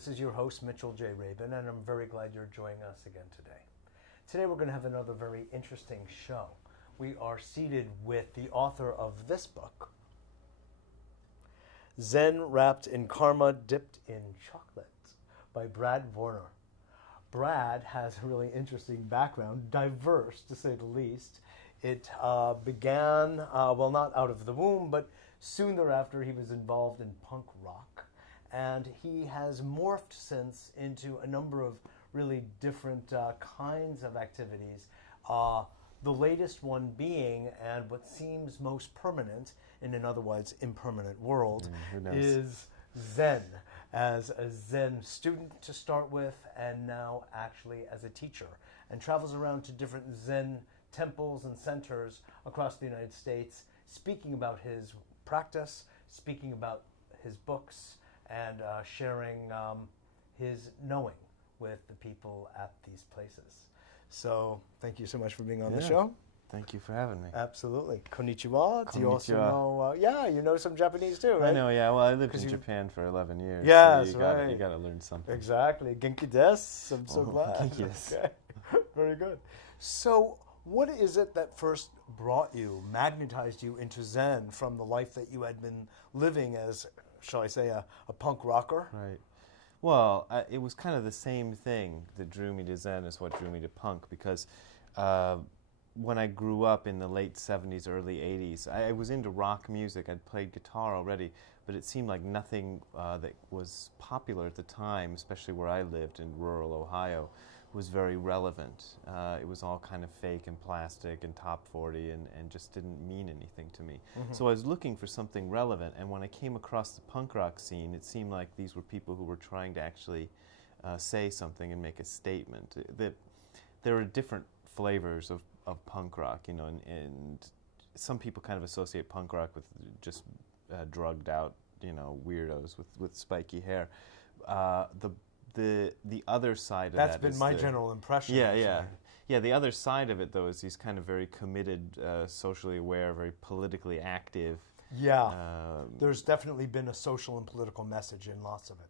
This is your host, Mitchell J. Rabin, and I'm very glad you're joining us again today. Today we're going to have another very interesting show. We are seated with the author of this book, Zen Wrapped in Karma, Dipped in Chocolate, by Brad Warner. Brad has a really interesting background, diverse to say the least. It began, not out of the womb, but soon thereafter he was involved in punk rock. And he has morphed since into a number of really different kinds of activities. The latest one being, and what seems most permanent in an otherwise impermanent world, is Zen. As a Zen student to start with, and now actually as a teacher, and travels around to different Zen temples and centers across the United States, speaking about his practice, speaking about his books, and sharing his knowing with the people at these places. So thank you so much for being on the show. Thank you for having me. Absolutely. Konnichiwa. Do you also Konnichiwa. know, you know some Japanese too, right? I know, yeah. Well, I lived in Japan for 11 years. Yes, so right. You got to learn something. Exactly. Genki desu. I'm so glad. Genki desu. Okay. Very good. So what is it that first brought you, magnetized you into Zen from the life that you had been living as, shall I say, a punk rocker? Right. Well, it was kind of the same thing that drew me to Zen as what drew me to punk, because when I grew up in the late 70s, early 80s, I was into rock music. I'd played guitar already, but it seemed like nothing that was popular at the time, especially where I lived in rural Ohio, was very relevant. It was all kind of fake and plastic and top 40 and just didn't mean anything to me. Mm-hmm. So I was looking for something relevant, and when I came across the punk rock scene, it seemed like these were people who were trying to actually say something and make a statement. There are different flavors of punk rock, you know, and some people kind of associate punk rock with just drugged out, you know, weirdos with spiky hair. The other side of that's been my general impression. Yeah. The other side of it, though, is these kind of very committed, socially aware, very politically active. Yeah, there's definitely been a social and political message in lots of it.